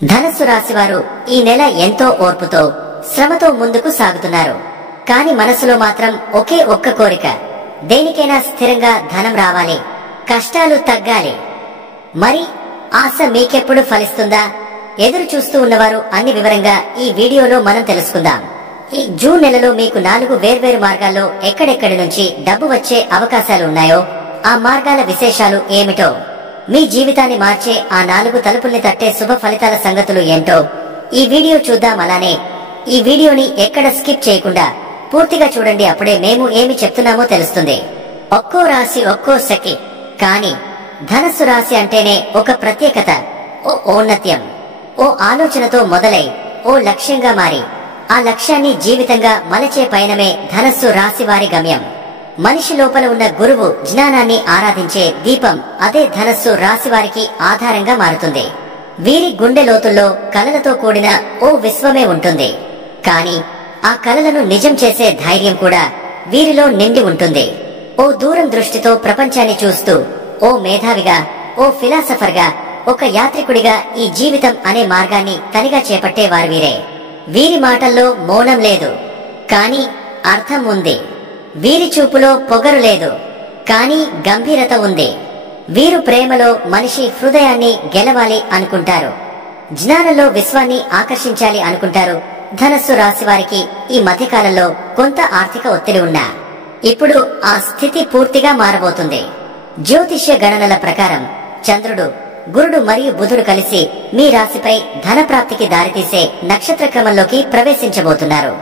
ధనస్సు రాశి వారు ఈ నెల ఎంతో ఓర్పుతో శ్రమతో ముందుకు సాగుతున్నారు. కాని మనసులో మాత్రం ఒకే ఒక్క కోరిక, దేనికైనా స్థిరంగా ధనం రావాలి, కష్టాలు తగ్గాలి. మరి ఆశ మీకెప్పుడు ఫలిస్తుందా? ఎదురు చూస్తూ ఉన్నవారు అన్ని వివరంగా ఈ వీడియోలో మనం తెలుసుకుందాం. ఈ జూన్ నెలలో మీకు 4 వేర్వేరు మార్గాల్లో ఎక్కడెక్కడి నుంచి డబ్బు వచ్చే అవకాశాలు ఉన్నాయో, ఆ మార్గాల విశేషాలు ఏమిటో, మీ జీవితాన్ని మార్చే ఆ 4 తలుపుల్ని తట్టే శుభ ఫలితాల సంగతులు ఏంటో ఈ వీడియో చూద్దాం. అలానే ఈ వీడియోని ఎక్కడ స్కిప్ చేయకుండా పూర్తిగా చూడండి, అప్పుడే మేము ఏమి చెప్తున్నామో తెలుస్తుంది. ఒక్కో రాశి ఒక్కో శక్తి, కానీ ధనస్సు రాశి అంటేనే ఒక ప్రత్యేకత, ఓ ఔన్నత్యం, ఓ ఆలోచనతో మొదలై ఓ లక్ష్యంగా మారి ఆ లక్ష్యాన్ని జీవితంగా మలచే పయనమే ధనస్సు రాశి వారి గమ్యం. మనిషి లోపల ఉన్న గురువు జ్ఞానాన్ని ఆరాధించే దీపం అదే ధనస్సు రాశి వారికి ఆధారంగా మారుతుంది. వీరి గుండె లోతుల్లో కలలతో కూడిన ఓ విశ్వమే ఉంటుంది. కాని ఆ కలలను నిజం చేసే ధైర్యం కూడా వీరిలో నిండి ఉంటుంది. ఓ దూరం దృష్టితో ప్రపంచాన్ని చూస్తూ, ఓ మేధావిగా, ఓ ఫిలాసఫర్ గా, ఒక యాత్రికుడిగా ఈ జీవితం అనే మార్గాన్ని తనిగా చేపట్టేవారు వీరే. వీరి మాటల్లో మౌనం లేదు, కాని అర్థం ఉంది. వీరి చూపులో పొగరు లేదు, కాని గంభీరత ఉంది. వీరు ప్రేమలో మనిషి హృదయాన్ని గెలవాలి అనుకుంటారు, జ్ఞానంలో విశ్వాన్ని ఆకర్షించాలి అనుకుంటారు. ధనస్సు రాశి వారికి ఈ మధ్యకాలంలో కొంత ఆర్థిక ఒత్తిడి ఉన్నా ఇప్పుడు ఆ స్థితి పూర్తిగా మారబోతుంది. జ్యోతిష్య గణనల ప్రకారం చంద్రుడు, గురుడు మరియు బుధుడు కలిసి మీ రాశిపై ధన ప్రాప్తికి దారితీసే నక్షత్ర క్రమంలోకి ప్రవేశించబోతున్నారు.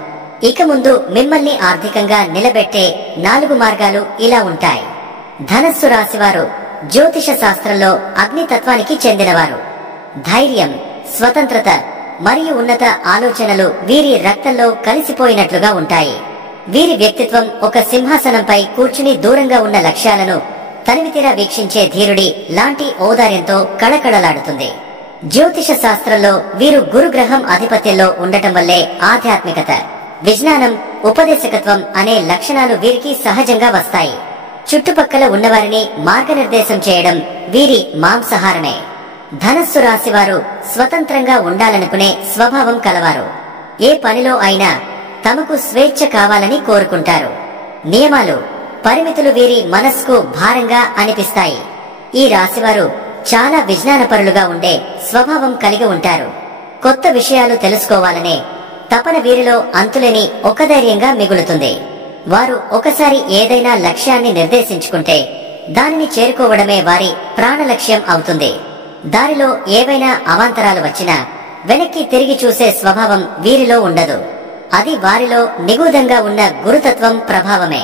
ఇక ముందు మిమ్మల్ని ఆర్థికంగా నిలబెట్టే 4 మార్గాలు ఇలా ఉంటాయి. ధనస్సు రాశివారు జ్యోతిష శాస్త్రంలో అగ్నితత్వానికి చెందినవారు. ధైర్యం, స్వతంత్రత మరియు ఉన్నత ఆలోచనలు వీరి రక్తంలో కలిసిపోయినట్లుగా ఉంటాయి. వీరి వ్యక్తిత్వం ఒక సింహాసనంపై కూర్చుని దూరంగా ఉన్న లక్ష్యాలను తనివితీరా వీక్షించే ధీరుడి లాంటి ఔదార్యంతో కళకళలాడుతుంది. జ్యోతిష శాస్త్రంలో వీరు గురుగ్రహం ఆధిపత్యంలో ఉండటం వల్లే ఆధ్యాత్మికత, విజ్ఞానం, ఉపదేశకత్వం అనే లక్షణాలు వీరికి సహజంగా వస్తాయి. చుట్టుపక్కల ఉన్నవారిని మార్గనిర్దేశం చేయడం వీరి మాంసాహారమే. ధనస్సు రాశివారు స్వతంత్రంగా ఉండాలనుకునే స్వభావం కలవారు. ఏ పనిలో అయినా తమకు స్వేచ్ఛ కావాలని కోరుకుంటారు. నియమాలు, పరిమితులు వీరి మనస్సుకు భారంగా అనిపిస్తాయి. ఈ రాశివారు చాలా విజ్ఞానపరులుగా ఉండే స్వభావం కలిగి ఉంటారు. కొత్త విషయాలు తెలుసుకోవాలనే తపన వీరిలో అంతులేని ఒక ధైర్యంగా మిగులుతుంది. వారు ఒకసారి ఏదైనా లక్ష్యాన్ని నిర్దేశించుకుంటే దానిని చేరుకోవడమే వారి ప్రాణ లక్ష్యం అవుతుంది. దారిలో ఏవైనా అవాంతరాలు వచ్చినా వెనక్కి తిరిగి చూసే స్వభావం వీరిలో ఉండదు. అది వారిలో నిగూఢంగా ఉన్న గురుతత్వం ప్రభావమే.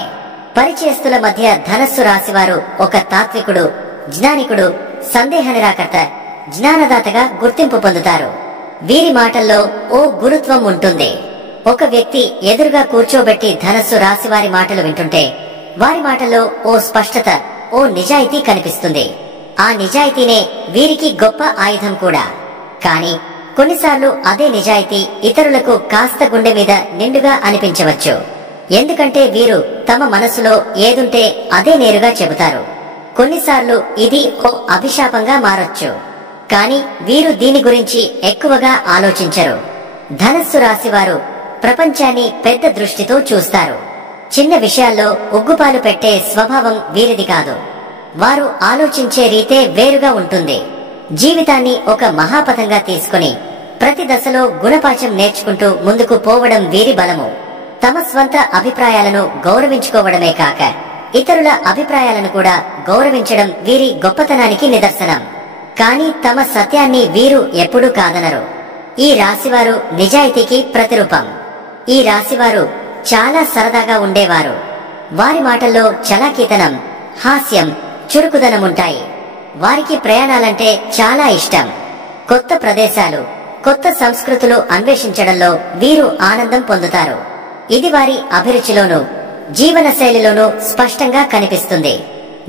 పరిచయస్తుల మధ్య ధనస్సు రాశివారు ఒక తాత్వికుడు, జ్ఞానికుడు, సందేహ నిరాకర్త, జ్ఞానదాతగా గుర్తింపు పొందుతారు. వీరి మాటల్లో ఓ గురుత్వం ఉంటుంది. ఒక వ్యక్తి ఎదురుగా కూర్చోబెట్టి ధనస్సు రాశివారి మాటలు వింటుంటే వారి మాటల్లో ఓ స్పష్టత, ఓ నిజాయితీ కనిపిస్తుంది. ఆ నిజాయితీనే వీరికి గొప్ప ఆయుధం కూడా. కాని కొన్నిసార్లు అదే నిజాయితీ ఇతరులకు కాస్త గుండె మీద నిండుగా అనిపించవచ్చు. ఎందుకంటే వీరు తమ మనసులో ఏదుంటే అదే నేరుగా చెబుతారు. కొన్నిసార్లు ఇది ఓ అభిశాపంగా మారొచ్చు, కాని వీరు దీని గురించి ఎక్కువగా ఆలోచించరు. ధనస్సు రాశివారు ప్రపంచాన్ని పెద్ద దృష్టితో చూస్తారు. చిన్న విషయాల్లో ఉగ్గుపాలు పెట్టే స్వభావం వీరిది కాదు. వారు ఆలోచించే రీతే వేరుగా ఉంటుంది. జీవితాన్ని ఒక మహాపథంగా తీసుకుని ప్రతి దశలో గుణపాఠం నేర్చుకుంటూ ముందుకు పోవడం వీరి బలము. తమ స్వంత అభిప్రాయాలను గౌరవించుకోవడమే కాక ఇతరుల అభిప్రాయాలను కూడా గౌరవించడం వీరి గొప్పతనానికి నిదర్శనం. కాని తమ సత్యాన్ని వీరు ఎప్పుడూ కాదనరు. ఈ రాశివారు నిజాయితీకి ప్రతిరూపం. ఈ రాశివారు చాలా సరదాగా ఉండేవారు. వారి మాటల్లో చలాకీతనం, హాస్యం, చురుకుదనముంటాయి. వారికి ప్రయాణాలంటే చాలా ఇష్టం. కొత్త ప్రదేశాలు, కొత్త సంస్కృతులు అన్వేషించడంలో వీరు ఆనందం పొందుతారు. ఇది వారి అభిరుచిలోనూ జీవన శైలిలోనూ స్పష్టంగా కనిపిస్తుంది.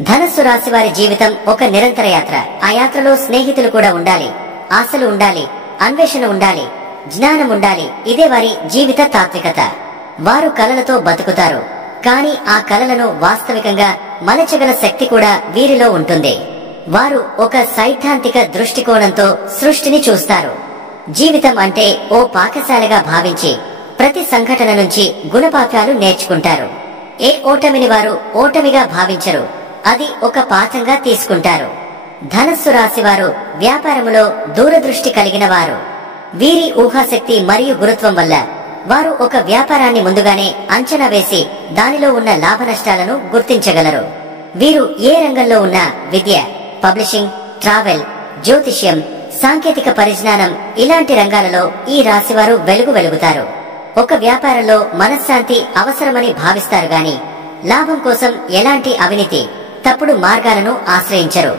ధనస్సు రాశివారి జీవితం ఒక నిరంతర యాత్ర. ఆ యాత్రలో స్నేహితులు కూడా ఉండాలి, ఆశలు ఉండాలి, అన్వేషణ ఉండాలి, జ్ఞానం ఉండాలి. ఇదే వారి జీవిత తాత్వికత. వారు కలలతో బతుకుతారు, కాని ఆ కలలను వాస్తవికంగా మలచగల శక్తి కూడా వీరిలో ఉంటుంది. వారు ఒక సైద్ధాంతిక దృష్టికోణంతో సృష్టిని చూస్తారు. జీవితం అంటే ఓ పాఠశాలగా భావించి ప్రతి సంఘటన నుంచి గుణపాఠాలు నేర్చుకుంటారు. ఏ ఓటమిని వారు ఓటమిగా భావించరు, అది ఒక పాఠంగా తీసుకుంటారు. ధనస్సు రాశివారు వ్యాపారములో దూరదృష్టి కలిగిన వారు. వీరి ఊహాశక్తి మరియు గురుత్వం వల్ల వారు ఒక వ్యాపారాన్ని ముందుగానే అంచనా వేసి దానిలో ఉన్న లాభ నష్టాలను గుర్తించగలరు. వీరు ఏ రంగంలో ఉన్న విద్య, పబ్లిషింగ్, ట్రావెల్, జ్యోతిష్యం, సాంకేతిక పరిజ్ఞానం ఇలాంటి రంగాలలో ఈ రాశివారు వెలుగుతారు. ఒక వ్యాపారంలో మనశ్శాంతి అవసరమని భావిస్తారు గాని లాభం కోసం ఎలాంటి అవినీతి, తప్పుడు మార్గాలను ఆశ్రయించరు.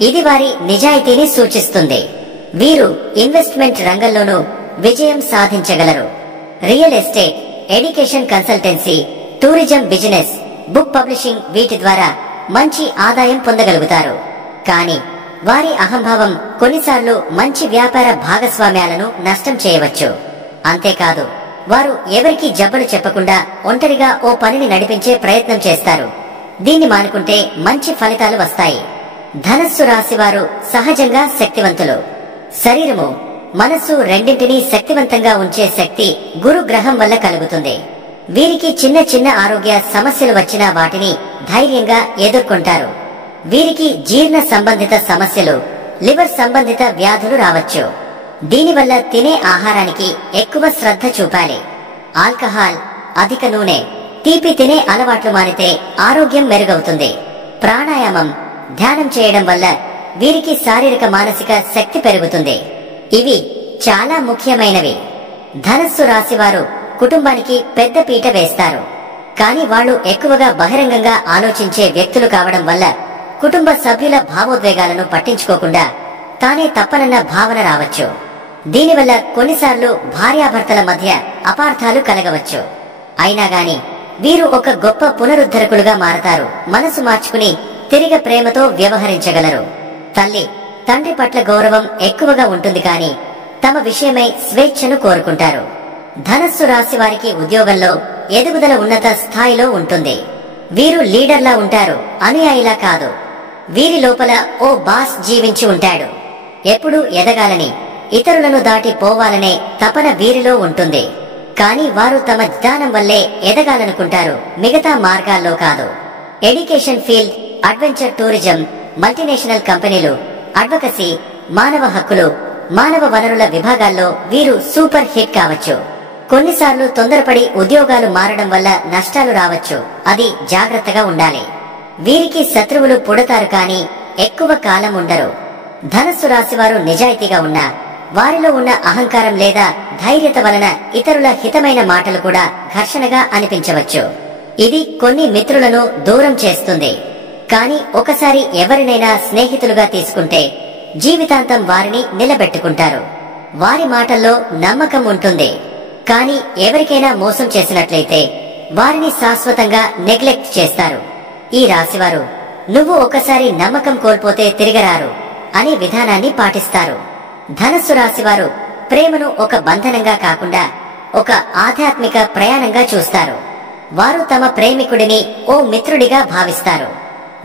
ఇది వారి నిజాయితీని సూచిస్తుంది. వీరు ఇన్వెస్ట్మెంట్ రంగంలోనూ విజయం సాధించగలరు. Real estate, education consultancy, tourism business, book publishing వీటి ద్వారా మంచి ఆదాయం పొందగలుగుతారు. కానీ వారి అహంభావం కొన్నిసార్లు మంచి వ్యాపార భాగస్వామ్యాలను నష్టం చేయవచ్చు. అంతేకాదు వారు ఎవరికీ జబ్బలు చెప్పకుండా ఒంటరిగా ఓ పనిని నడిపించే ప్రయత్నం చేస్తారు. దీన్ని మానుకుంటే మంచి ఫలితాలు వస్తాయి. ధనస్సు రాశివారు సహజంగా శక్తివంతులు. శరీరము, మనస్సు రెండింటినీ శక్తివంతంగా ఉంచే శక్తి గురు గ్రహం వల్ల కలుగుతుంది. వీరికి చిన్న చిన్న ఆరోగ్య సమస్యలు వచ్చినా వాటిని ధైర్యంగా ఎదుర్కొంటారు. వీరికి జీర్ణ సంబంధిత సమస్యలు, లివర్ సంబంధిత వ్యాధులు రావచ్చు. దీనివల్ల తినే ఆహారానికి ఎక్కువ శ్రద్ధ చూపాలి. ఆల్కహాల్, అధిక నూనె, తీపి తినే అలవాట్లు మానితే ఆరోగ్యం మెరుగవుతుంది. ప్రాణాయామం, ధ్యానం చేయడం వల్ల వీరికి శారీరక మానసిక శక్తి పెరుగుతుంది. ఇవి చాలా ముఖ్యమైనవి. ధనస్సు రాశివారు కుటుంబానికి పెద్ద పీట వేస్తారు. కానీ వాళ్ళు ఎక్కువగా బహిరంగంగా ఆలోచించే వ్యక్తులు కావడం వల్ల కుటుంబ సభ్యుల భావోద్వేగాలను పట్టించుకోకుండా తానే తప్పనన్న భావన రావచ్చు. దీనివల్ల కొన్నిసార్లు భార్యాభర్తల మధ్య అపార్థాలు కలగవచ్చు. అయినా గాని వీరు ఒక గొప్ప పునరుద్ధరకులుగా మారతారు. మనసు మార్చుకుని తిరిగి ప్రేమతో వ్యవహరించగలరు. తల్లి, తండ్రి పట్ల గౌరవం ఎక్కువగా ఉంటుంది కానీ తమ విషయమై స్వేచ్ఛను కోరుకుంటారు. ధనస్సు రాశి వారికి ఉద్యోగంలో ఎదుగుదల ఉన్నత స్థాయిలో ఉంటుంది. వీరు లీడర్లా ఉంటారు, అనుయాయిలా కాదు. వీరి లోపల ఓ బాస్ జీవించి ఉంటాడు. ఎప్పుడూ ఎదగాలని, ఇతరులను దాటి పోవాలనే తపన వీరిలో ఉంటుంది. కానీ వారు తమ జ్ఞానం వల్లే ఎదగాలనుకుంటారు, మిగతా మార్గాల్లో కాదు. Education field, adventure tourism, multinational కంపెనీలు, అడ్వకసీ, మానవ హక్కులు, మానవ వనరుల విభాగాల్లో వీరు సూపర్ హిట్ కావచ్చు. కొన్నిసార్లు తొందరపడి ఉద్యోగాలు మారడం వల్ల నష్టాలు రావచ్చు. అది జాగ్రత్తగా ఉండాలి. వీరికి శత్రువులు పుడతారు కానీ ఎక్కువ కాలం ఉండరు. ధనస్సు రాశివారు నిజాయితీగా ఉన్నా వారిలో ఉన్న అహంకారం లేదా ధైర్యత వలన ఇతరుల హితమైన మాటలు కూడా ఘర్షణగా అనిపించవచ్చు. ఇది కొన్ని మిత్రులను దూరం చేస్తుంది. కానీ ఒకసారి ఎవరినైనా స్నేహితులుగా తీసుకుంటే జీవితాంతం వారిని నిలబెట్టుకుంటారు. వారి మాటల్లో నమ్మకం ఉంటుంది. కానీ ఎవరికైనా మోసం చేసినట్లయితే వారిని శాశ్వతంగా నెగ్లెక్ట్ చేస్తారు. ఈ రాశివారు నువ్వు ఒకసారి నమ్మకం కోల్పోతే తిరిగరారు అనే విధానాన్ని పాటిస్తారు. ధనస్సు రాశివారు ప్రేమను ఒక బంధనంగా కాకుండా ఒక ఆధ్యాత్మిక ప్రయాణంగా చూస్తారు. వారు తమ ప్రేమికుడిని ఓ మిత్రుడిగా భావిస్తారు.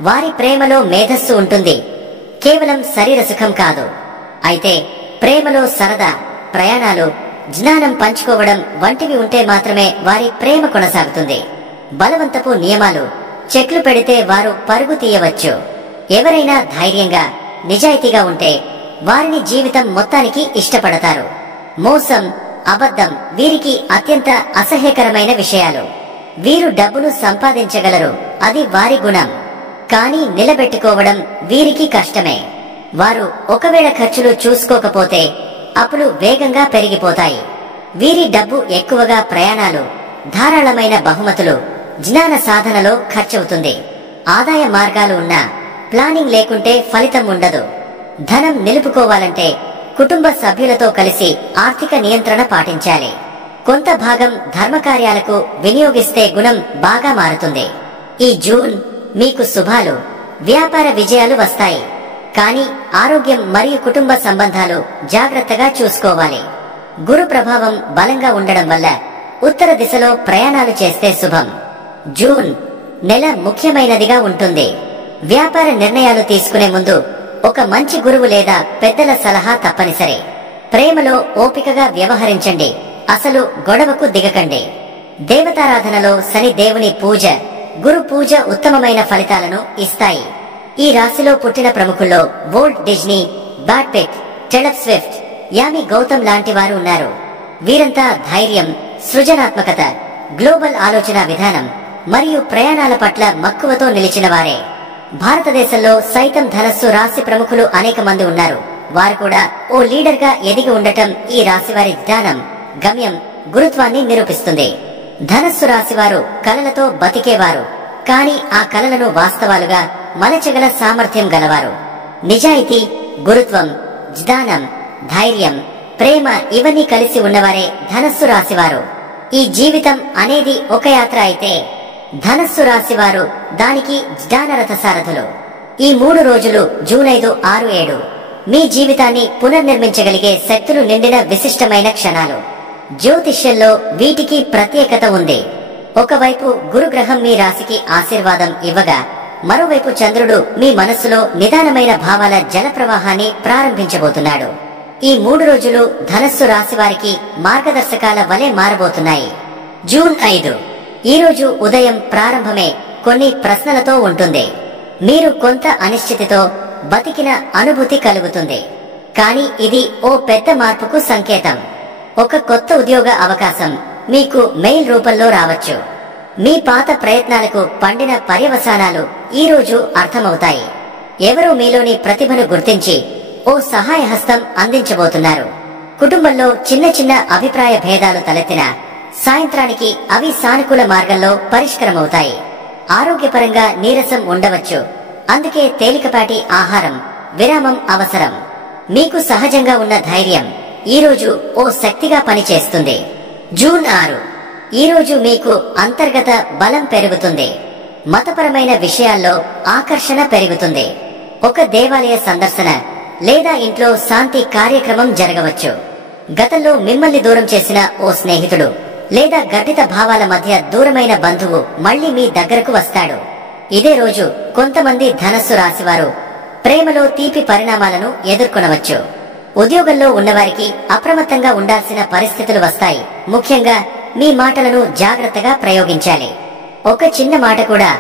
వారి ప్రేమలో మేధస్సు ఉంటుంది, కేవలం శరీర సుఖం కాదు. అయితే ప్రేమలో సరదా, ప్రయాణాలు, జ్ఞానం పంచుకోవడం వంటివి ఉంటే మాత్రమే వారి ప్రేమ కొనసాగుతుంది. బలవంతపు నియమాలు, చెక్లు పెడితే వారు పరుగు తీయవచ్చు. ఎవరైనా ధైర్యంగా, నిజాయితీగా ఉంటే వారిని జీవితం మొత్తానికి ఇష్టపడతారు. మోసం, అబద్ధం వీరికి అత్యంత అసహ్యకరమైన విషయాలు. వీరు డబ్బును సంపాదించగలరు, అది వారి గుణం. కానీ నిలబెట్టుకోవడం వీరికి కష్టమే. వారు ఒకవేళ ఖర్చులు చూసుకోకపోతే అప్పులు వేగంగా పెరిగిపోతాయి. వీరి డబ్బు ఎక్కువగా ప్రయాణాలు, ధారాళమైన బహుమతులు, జ్ఞాన సాధనలో ఖర్చవుతుంది. ఆదాయ మార్గాలు ఉన్నా ప్లానింగ్ లేకుంటే ఫలితం ఉండదు. ధనం నిలుపుకోవాలంటే కుటుంబ సభ్యులతో కలిసి ఆర్థిక నియంత్రణ పాటించాలి. కొంత భాగం ధర్మకార్యాలకు వినియోగిస్తే గుణం బాగా మారుతుంది. ఈ జూన్ మీకు శుభాలు, వ్యాపార విజయాలు వస్తాయి. కానీ ఆరోగ్యం మరియు కుటుంబ సంబంధాలు జాగ్రత్తగా చూసుకోవాలి. గురు ప్రభావం బలంగా ఉండడం వల్ల ఉత్తర దిశలో ప్రయాణాలు చేస్తే శుభం. జూన్ నెల ముఖ్యమైనదిగా ఉంటుంది. వ్యాపార నిర్ణయాలు తీసుకునే ముందు ఒక మంచి గురువు లేదా పెద్దల సలహా తప్పనిసరి. ప్రేమలో ఓపికగా వ్యవహరించండి, అసలు గొడవకు దిగకండి. దేవతారాధనలో శని దేవుని పూజ, గురు పూజ ఉత్తమమైన ఫలితాలను ఇస్తాయి. ఈ రాశిలో పుట్టిన ప్రముఖుల్లో Walt Disney, Brad Pitt, Taylor Swift, Yami Gautam లాంటి వారు ఉన్నారు. వీరంతా ధైర్యం, సృజనాత్మకత, గ్లోబల్ ఆలోచన విధానం మరియు ప్రయాణాల పట్ల మక్కువతో నిలిచిన వారే. భారతదేశంలో సైతం ధనస్సు రాశి ప్రముఖులు అనేక మంది ఉన్నారు. వారు కూడా ఓ లీడర్ గా ఎదిగి ఉండటం ఈ రాశివారి జ్ఞానం, గమ్యం, గురుత్వాన్ని నిరూపిస్తుంది. ధనస్సు రాశివారు కలలతో బతికేవారు, కానీ ఆ కలలను వాస్తవాలుగా మలచగల సామర్థ్యం గలవారు. నిజాయితీ, గురుత్వం, జ్ఞానం, ధైర్యం, ప్రేమ ఇవన్నీ కలిసి ఉన్నవారే ధనస్సు రాశివారు. ఈ జీవితం అనేది ఒక యాత్ర అయితే ధనస్సు రాశివారు దానికి జ్ఞానరథ సారథులు. ఈ 3 రోజులు జూన్ 5, 6, 7 మీ జీవితాన్ని పునర్నిర్మించగలిగే శక్తులు నిండిన విశిష్టమైన క్షణాలు. జ్యోతిష్యంలో వీటికి ప్రత్యేకత ఉంది. ఒకవైపు గురుగ్రహం మీ రాశికి ఆశీర్వాదం ఇవ్వగా, మరోవైపు చంద్రుడు మీ మనస్సులో నిదానమైన భావాల జల ప్రవాహాన్ని ప్రారంభించబోతున్నాడు. ఈ 3 రోజులు ధనస్సు రాశి వారికి మార్గదర్శకాల వలె మారబోతున్నాయి. జూన్ 5 ఈ రోజు ఉదయం ప్రారంభమే కొన్ని ప్రశ్నలతో ఉంటుంది. మీరు కొంత అనిశ్చితితో బతికిన అనుభూతి కలుగుతుంది. కానీ ఇది ఓ పెద్ద మార్పుకు సంకేతం. ఒక కొత్త ఉద్యోగ అవకాశం మీకు మెయిల్ రూపంలో రావచ్చు. మీ పాత ప్రయత్నాలకు పండిన పర్యవసానాలు ఈ రోజు అర్థమవుతాయి. ఎవరో మీలోని ప్రతిభను గుర్తించి ఓ సహాయ హస్తం అందించబోతున్నారు. కుటుంబంలో చిన్న చిన్న అభిప్రాయ భేదాలు తలెత్తినా సాయంత్రానికి అవి సానుకూల మార్గంలో పరిష్కారమవుతాయి. ఆరోగ్యపరంగా నీరసం ఉండవచ్చు, అందుకే తేలికపాటి ఆహారం, విరామం అవసరం. మీకు సహజంగా ఉన్న ధైర్యం ఈ రోజు ఓ శక్తిగా పనిచేస్తుంది. జూన్ 6 ఈ రోజు మీకు అంతర్గత బలం పెరుగుతుంది. మతపరమైన విషయాల్లో ఆకర్షణ పెరుగుతుంది. ఒక దేవాలయ సందర్శన లేదా ఇంట్లో శాంతి కార్యక్రమం జరగవచ్చు. గతంలో మిమ్మల్ని దూరం చేసిన ఓ స్నేహితుడు లేదా గర్భిత భావాల మధ్య దూరమైన బంధువు మళ్లీ మీ దగ్గరకు వస్తాడు. ఇదే రోజు కొంతమంది ధనస్సు రాశివారు ప్రేమలో తీపి పరిణామాలను ఎదుర్కొనవచ్చు. ఉద్యోగంలో ఉన్నవారికి అప్రమత్తంగా ఉండాల్సిన పరిస్థితులు వస్తాయి. ముఖ్యంగా మీ మాటలను జాగ్రత్తగా ప్రయోగించాలి. ఒక చిన్న మాట కూడా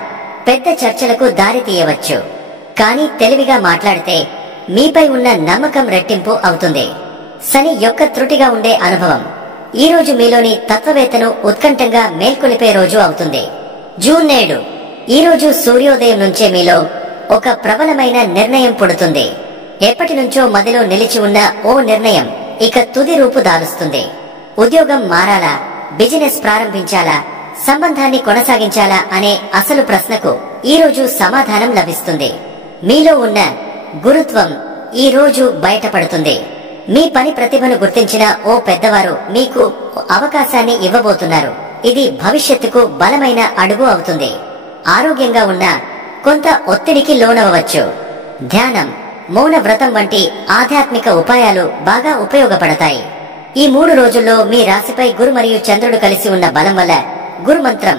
పెద్ద చర్చలకు దారి తీయవచ్చు. కానీ తెలివిగా మాట్లాడితే మీపై ఉన్న నమ్మకం రెట్టింపు అవుతుంది. శని యొక్క త్రుటిగా ఉండే అనుభవం ఈ రోజు మీలోని తత్వవేత్తను ఉత్కంఠంగా మేల్కొలిపే రోజు అవుతుంది. జూన్ 7 ఈ రోజు సూర్యోదయం నుంచే మీలో ఒక ప్రబలమైన నిర్ణయం పుడుతుంది. ఎప్పటి నుంచో మదిలో నిలిచి ఉన్న ఓ నిర్ణయం ఇక తుది రూపు దాలుస్తుంది. ఉద్యోగం మారాలా, బిజినెస్ ప్రారంభించాలా, సంబంధాన్ని కొనసాగించాలా అనే అసలు ప్రశ్నకు ఈ రోజు సమాధానం లభిస్తుంది. మీలో ఉన్న గురుత్వం ఈ రోజు బయటపడుతుంది. మీ పని ప్రతిభను గుర్తించిన ఓ పెద్దవారు మీకు అవకాశాన్ని ఇవ్వబోతున్నారు. ఇది భవిష్యత్తుకు బలమైన అడుగు అవుతుంది. ఆరోగ్యంగా ఉన్న కొంత ఒత్తిడికి లోనవ్వచ్చు. ధ్యానం, మౌన వ్రతం వంటి ఆధ్యాత్మిక ఉపాయాలు బాగా ఉపయోగపడతాయి. ఈ 3 రోజుల్లో మీ రాశిపై గురు మరియు చంద్రుడు కలిసి ఉన్న బలం వల్ల గురుమంత్రం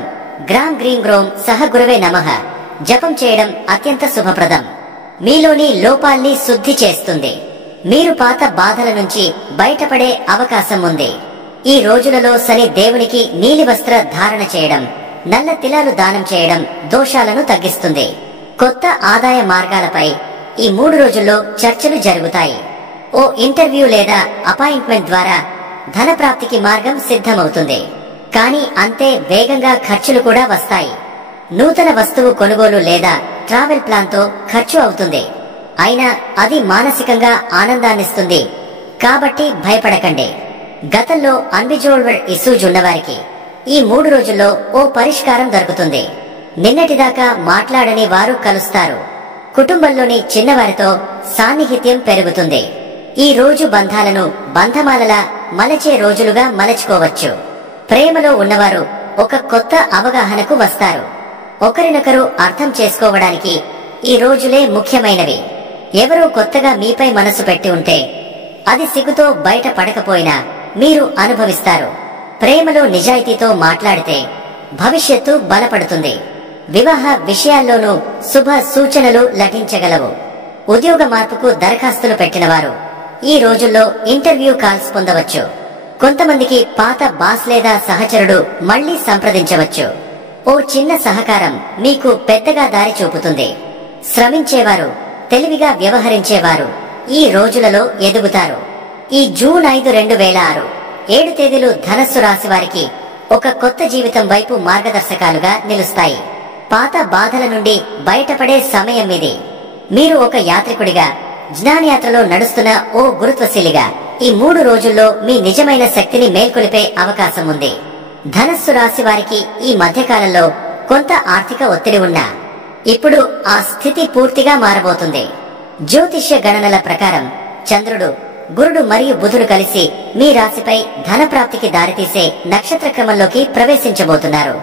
గ్రాం గ్రీం గ్రోం సహ గురవే నమః జపం చేయడం అత్యంత శుభప్రదం. మీలోని లోపాల్ని శుద్ధి చేస్తుంది. మీరు పాత బాధల నుంచి బయటపడే అవకాశం ఉంది. ఈ రోజులలో శని దేవునికి నీలి వస్త్ర ధారణ చేయడం, నల్ల తిలాలు దానం చేయడం దోషాలను తగ్గిస్తుంది. కొత్త ఆదాయ మార్గాలపై ఈ 3 రోజుల్లో చర్చలు జరుగుతాయి. ఓ ఇంటర్వ్యూ లేదా అపాయింట్మెంట్ ద్వారా ధన ప్రాప్తికి మార్గం సిద్ధమవుతుంది. కానీ అంతే వేగంగా ఖర్చులు కూడా వస్తాయి. నూతన వస్తువు కొనుగోలు లేదా ట్రావెల్ ప్లాన్ తో ఖర్చు అవుతుంది. అయినా అది మానసికంగా ఆనందాన్నిస్తుంది. కాబట్టి భయపడకండి. గతంలో అన్రిజాల్వ్డ్ ఇష్యూస్ ఉన్నవారికి ఈ 3 రోజుల్లో ఓ పరిష్కారం దొరుకుతుంది. నిన్నటిదాకా మాట్లాడని వారు కలుస్తారు. కుటుంబంలోని చిన్నవారితో సాన్నిహిత్యం పెరుగుతుంది. ఈ రోజు బంధాలను బంధమాలలా మలచే రోజులుగా మలచుకోవచ్చు. ప్రేమలో ఉన్నవారు ఒక కొత్త అవగాహనకు వస్తారు. ఒకరినొకరు అర్థం చేసుకోవడానికి ఈ రోజులే ముఖ్యమైనవి. ఎవరో కొత్తగా మీపై మనసు పెట్టి ఉంటే అది సిగ్గుతో బయట పడకపోయినా మీరు అనుభవిస్తారు. ప్రేమలో నిజాయితీతో మాట్లాడితే భవిష్యత్తు బలపడుతుంది. వివాహ విషయాల్లోనూ శుభ సూచనలు లభించగలవు. ఉద్యోగ మార్పుకు దరఖాస్తులు పెట్టినవారు ఈ రోజుల్లో ఇంటర్వ్యూ కాల్స్ పొందవచ్చు. కొంతమందికి పాత బాస్ లేదా సహచరుడు మళ్లీ సంప్రదించవచ్చు. ఓ చిన్న సహకారం మీకు పెద్దగా దారి చూపుతుంది. శ్రమించేవారు, తెలివిగా వ్యవహరించేవారు ఈ రోజులలో ఎదుగుతారు. ఈ జూన్ 5, 2006 7 తేదీలు ధనస్సు రాశి వారికి ఒక కొత్త జీవితం వైపు మార్గదర్శకాలుగా నిలుస్తాయి. పాత బాధల నుండి బయటపడే సమయం ఇది. మీరు ఒక యాత్రికుడిగా, జ్ఞానయాత్రలో నడుస్తున్న ఓ గురుత్వశీలిగా ఈ 3 రోజుల్లో మీ నిజమైన శక్తిని మేల్కొలిపే అవకాశం ఉంది. ధనస్సు రాశి వారికి ఈ మధ్యకాలంలో కొంత ఆర్థిక ఒత్తిడి ఉన్నా ఇప్పుడు ఆ స్థితి పూర్తిగా మారబోతుంది. జ్యోతిష్య గణనల ప్రకారం చంద్రుడు, గురుడు మరియు బుధుడు కలిసి మీ రాశిపై ధనప్రాప్తికి దారితీసే నక్షత్ర క్రమంలోకి ప్రవేశించబోతున్నారు.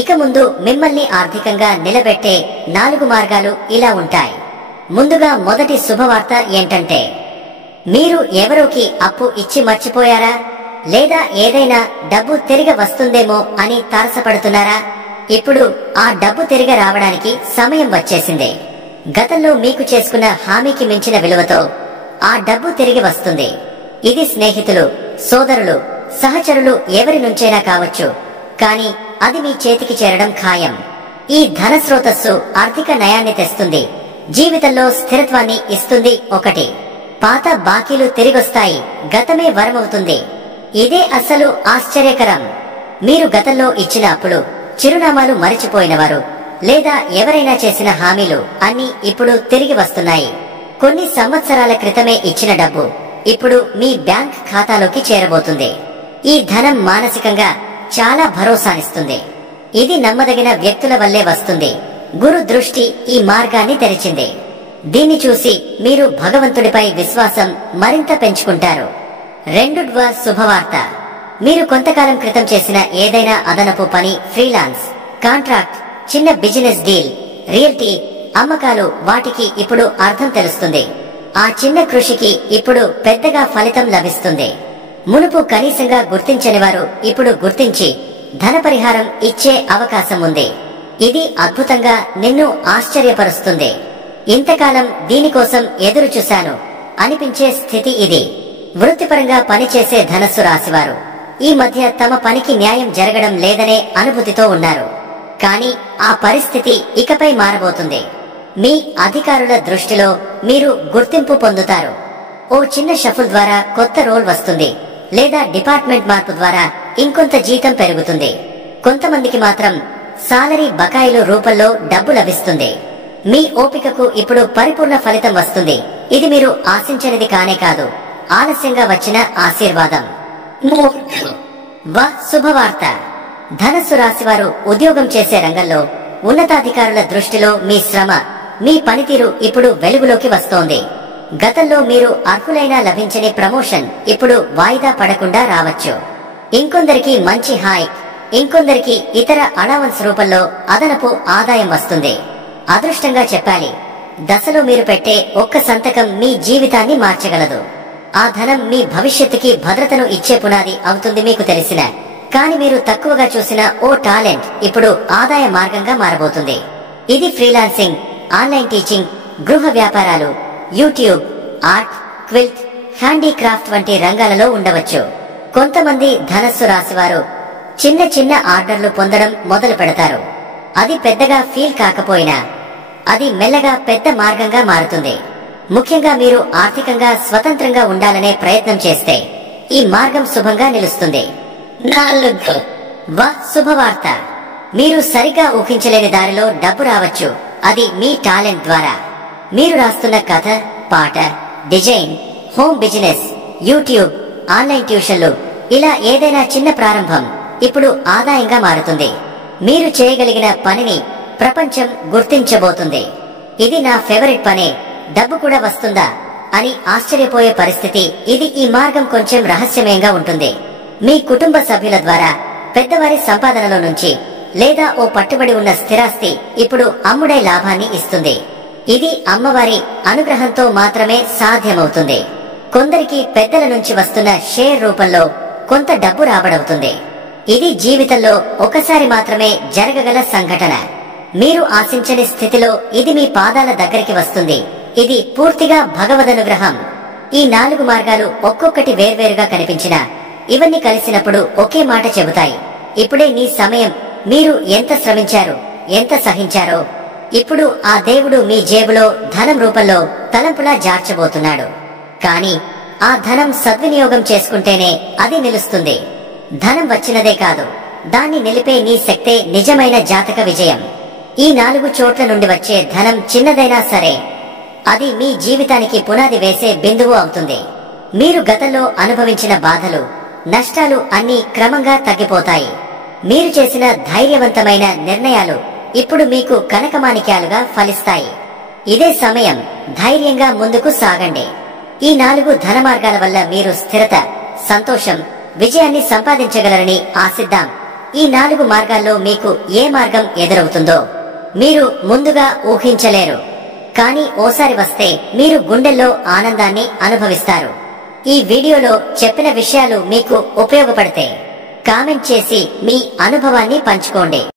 ఇక ముందు మిమ్మల్ని ఆర్థికంగా నిలబెట్టే 4 మార్గాలు ఇలా ఉంటాయి. ముందుగా మొదటి శుభవార్త ఏంటంటే, మీరు ఎవరోకి అప్పు ఇచ్చి మర్చిపోయారా? లేదా ఏదైనా డబ్బు తిరిగి వస్తుందేమో అని తారసపడుతున్నారా? ఇప్పుడు ఆ డబ్బు తిరిగి రావడానికి సమయం వచ్చేసింది. గతంలో మీకు చేసుకున్న హామీకి మించిన విలువతో ఆ డబ్బు తిరిగి వస్తుంది. ఇది స్నేహితులు, సోదరులు, సహచరులు ఎవరి నుంచైనా కావచ్చు, కానీ అది మీ చేతికి చేరడం ఖాయం. ఈ ధన స్రోతస్సు ఆర్థిక నయాన్ని తెస్తుంది, జీవితంలో స్థిరత్వాన్ని ఇస్తుంది. 1 పాత బాకీలు తిరిగొస్తాయి, గతమే వరమవుతుంది. ఇదే అసలు ఆశ్చర్యకరం. మీరు గతంలో ఇచ్చిన అప్పులు, చిరునామాలు మరిచిపోయినవారు లేదా ఎవరైనా చేసిన హామీలు అన్నీ ఇప్పుడు తిరిగి వస్తున్నాయి. కొన్ని సంవత్సరాల క్రితమే ఇచ్చిన డబ్బు ఇప్పుడు మీ బ్యాంక్ ఖాతాలోకి చేరబోతుంది. ఈ ధనం మానసికంగా చాలా భరోసానిస్తుంది. ఇది నమ్మదగిన వ్యక్తుల వల్లే వస్తుంది. గురు దృష్టి ఈ మార్గాన్ని తెరిచింది. దీన్ని చూసి మీరు భగవంతుడిపై విశ్వాసం మరింత పెంచుకుంటారు. 2వ శుభవార్త, మీరు కొంతకాలం క్రితం చేసిన ఏదైనా అదనపు పని, ఫ్రీలాన్స్, కాంట్రాక్ట్, చిన్న బిజినెస్ డీల్, రియల్టీ, అమ్మకాలు, వాటికి ఇప్పుడు అర్థం తెలుస్తుంది. ఆ చిన్న కృషికి ఇప్పుడు పెద్దగా ఫలితం లభిస్తుంది. మునుపు కనీసంగా గుర్తించని వారు ఇప్పుడు గుర్తించి ధన పరిహారం ఇచ్చే అవకాశం ఉంది. ఇది అద్భుతంగా నిన్ను ఆశ్చర్యపరుస్తుంది. ఇంతకాలం దీనికోసం ఎదురు చూశాను అనిపించే స్థితి ఇది. వృత్తిపరంగా పనిచేసే ధనస్సు రాశివారు ఈ మధ్య తమ పనికి న్యాయం జరగడం లేదనే అనుభూతితో ఉన్నారు. కానీ ఆ పరిస్థితి ఇకపై మారబోతుంది. మీ అధికారుల దృష్టిలో మీరు గుర్తింపు పొందుతారు. ఓ చిన్న షఫుల్ ద్వారా కొత్త రోల్ వస్తుంది, లేదా డిపార్ట్మెంట్ మార్పు ద్వారా ఇంకొంత జీతం పెరుగుతుంది. కొంతమందికి మాత్రం సాలరీ బకాయిలు రూపంలో డబ్బు లభిస్తుంది. మీ ఓపికకు ఇప్పుడు పరిపూర్ణ ఫలితం వస్తుంది. ఇది మీరు ఆశించనిది కానే కాదు, ఆలస్యంగా వచ్చిన ఆశీర్వాదం. శుభవార్త, ధనస్సు రాశివారు ఉద్యోగం చేసే రంగంలో ఉన్నతాధికారుల దృష్టిలో మీ శ్రమ, మీ పనితీరు ఇప్పుడు వెలుగులోకి వస్తోంది. గతంలో మీరు అర్హులైనా లభించని ప్రమోషన్ ఇప్పుడు వాయిదా పడకుండా రావచ్చు. ఇంకొందరికి మంచి హైక్, ఇంకొందరికి ఇతర అలవెన్స్ రూపంలో అదనపు ఆదాయం వస్తుంది. అదృష్టంగా చెప్పాలి, దశలో మీరు పెట్టే ఒక్క సంతకం మీ జీవితాన్ని మార్చగలదు. ఆ ధనం మీ భవిష్యత్తుకి భద్రతను ఇచ్చే పునాది అవుతుంది. మీకు తెలిసిన కానీ మీరు తక్కువగా చూసిన ఓ టాలెంట్ ఇప్పుడు ఆదాయ మార్గంగా మారబోతుంది. ఇది ఫ్రీలాన్సింగ్, ఆన్లైన్ టీచింగ్, గృహ వ్యాపారాలు, యూట్యూబ్, ఆర్ట్, క్విల్ట్, హ్యాండీక్రాఫ్ట్ వంటి రంగాలలో ఉండవచ్చు. కొంతమంది ధనస్సు రాశివారు చిన్న చిన్న ఆర్డర్లు పొందడం మొదలు పెడతారు. అది పెద్దగా ఫీల్ కాకపోయినా అది మెల్లగా పెద్ద మార్గంగా మారుతుంది. ముఖ్యంగా మీరు ఆర్థికంగా స్వతంత్రంగా ఉండాలనే ప్రయత్నం చేస్తే ఈ మార్గం శుభంగా నిలుస్తుంది. 4వ శుభవార్త, మీరు సరిగా ఊహించలేని దారిలో డబ్బు రావచ్చు. అది మీ టాలెంట్ ద్వారా. మీరు రాస్తున్న కథ, పాట, design, home business, YouTube, online ట్యూషన్లు, ఇలా ఏదైనా చిన్న ప్రారంభం ఇప్పుడు ఆదాయంగా మారుతుంది. మీరు చేయగలిగిన పనిని ప్రపంచం గుర్తించబోతుంది. ఇది నా ఫేవరెట్ పనే, డబ్బు కూడా వస్తుందా అని ఆశ్చర్యపోయే పరిస్థితి ఇది. ఈ మార్గం కొంచెం రహస్యమయంగా ఉంటుంది. మీ కుటుంబ సభ్యుల ద్వారా, పెద్దవారి సంపాదనలో నుంచి లేదా ఓ పట్టుబడి ఉన్న స్థిరాస్తి ఇప్పుడు అమ్ముడై లాభాన్ని ఇస్తుంది. ఇది అమ్మవారి అనుగ్రహంతో మాత్రమే సాధ్యమవుతుంది. కొందరికి పెద్దల నుంచి వస్తున్న షేర్ రూపంలో కొంత డబ్బు రాబడవుతుంది. ఇది జీవితంలో ఒకసారి మాత్రమే జరగగల సంఘటన. మీరు ఆశించని స్థితిలో ఇది మీ పాదాల దగ్గరికి వస్తుంది. ఇది పూర్తిగా భగవదనుగ్రహం. ఈ 4 మార్గాలు ఒక్కొక్కటి వేర్వేరుగా కనిపించినా ఇవన్నీ కలిసినప్పుడు ఒకే మాట చెబుతాయి. ఇప్పుడే నీ సమయం. మీరు ఎంత శ్రమించారు, ఎంత సహించారో ఇప్పుడు ఆ దేవుడు మీ జేబులో ధనం రూపంలో తలంపులా జార్చబోతున్నాడు. కాని ఆ ధనం సద్వినియోగం చేసుకుంటేనే అది నిలుస్తుంది. ధనం వచ్చినదే కాదు, దాన్ని నిలిపే నీ శక్తే నిజమైన జాతక విజయం. ఈ 4 చోట్ల నుండి వచ్చే ధనం చిన్నదైనా సరే అది మీ జీవితానికి పునాది వేసే బిందువు అవుతుంది. మీరు గతంలో అనుభవించిన బాధలు, నష్టాలు అన్నీ క్రమంగా తగ్గిపోతాయి. మీరు చేసిన ధైర్యవంతమైన నిర్ణయాలు ఇప్పుడు మీకు కనకమాణిక్యాలుగా ఫలిస్తాయి. ఇదే సమయం. ధైర్యంగా ముందుకు సాగండి. ఈ 4 ధన మార్గాల వల్ల మీరు స్థిరత, సంతోషం, విజయాన్ని సంపాదించగలరని ఆశిద్దాం. ఈ 4 మార్గాల్లో మీకు ఏ మార్గం ఎదురవుతుందో మీరు ముందుగా ఊహించలేరు. కానీ ఓసారి వస్తే మీరు గుండెల్లో ఆనందాన్ని అనుభవిస్తారు. ఈ వీడియోలో చెప్పిన విషయాలు మీకు ఉపయోగపడితే కామెంట్ చేసి మీ అనుభవాన్ని పంచుకోండి.